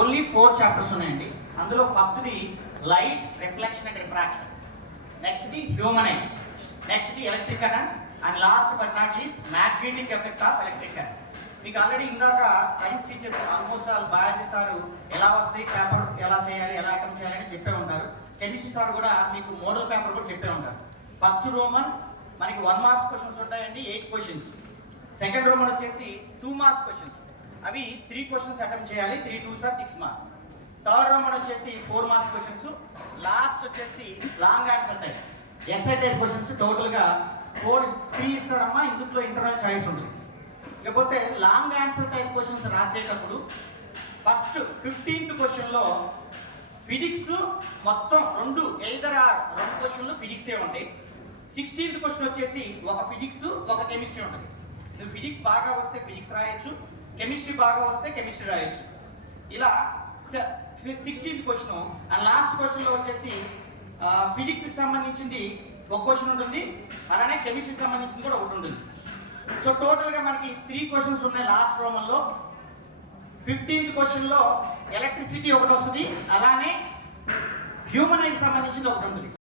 Only 4 chapters ఉన్నాయండి. అందులో ఫస్ట్ది లైట్, రిఫ్లెక్షన్ అండ్ రిఫ్రాక్షన్, నెక్స్ట్ది హ్యూమనైట్, నెక్స్ట్ది electric current, and last but not least magnetic effect of electric current. మీకు already ఇందాక science teachers almost all biology sir ఎలా వస్తాయి, పేపర్ ఎలా చేయాలి, ఎలా అటెంప్ట్ చేయాలని చెప్పే ఉంటారు. కెమిస్ట్రీ సార్ కూడా మీకు మోడల్ పేపర్ కూడా చెప్పే ఉంటారు. ఫస్ట్ రోమన్ మనకి 1 మార్క్స్ క్వశ్చన్స్ ఉంటాయండి, 8 క్వశ్చన్స్. సెకండ్ రోమన్ వచ్చేసి 2 మార్క్స్ క్వశ్చన్స్, అవి 3 క్వశ్చన్స్ అటెంప్ట్ చేయాలి, 3 2s 6 మార్క్స్. థర్డ్ రోమన్ వచ్చేసి 4 మార్క్స్ క్వశ్చన్స్. లాస్ట్ వచ్చేసి long answer type, SI type questions. టోటల్గా 3 ఇస్తాడమ్మా, ఇందులో ఇంటర్నల్ చాయిస్ ఉంటుంది. లేకపోతే లాంగ్ ఆన్సర్ టైప్ క్వశ్చన్స్ రాసేటప్పుడు ఫస్ట్ 15th క్వశ్చన్లో ఫిజిక్స్ మొత్తం 2 క్వశ్చన్లు ఫిజిక్సే ఉంటాయి. 16th క్వశ్చన్ వచ్చేసి ఒక ఫిజిక్స్ ఒక కెమిస్ట్రీ ఉంటుంది. సో ఫిజిక్స్ బాగా వస్తే ఫిజిక్స్ రాయొచ్చు, కెమిస్ట్రీ బాగా వస్తే కెమిస్ట్రీ రాయొచ్చు. ఇలా 16th క్వశ్చన్. అండ్ లాస్ట్ క్వశ్చన్లో వచ్చేసి ఫిజిక్స్కి సంబంధించింది ఒక క్వశ్చన్ ఉంటుంది, అలానే కెమిస్ట్రీకి సంబంధించింది కూడా ఒకటి ఉంటుంది. సో టోటల్గా మనకి 3 క్వశ్చన్స్ ఉన్నాయి లాస్ట్ రోమన్లో. 15th క్వశ్చన్లో ఎలక్ట్రిసిటీ ఒకటి వస్తుంది, అలానే హ్యూమన్ ఐకి సంబంధించింది ఒకటి ఉంటుంది.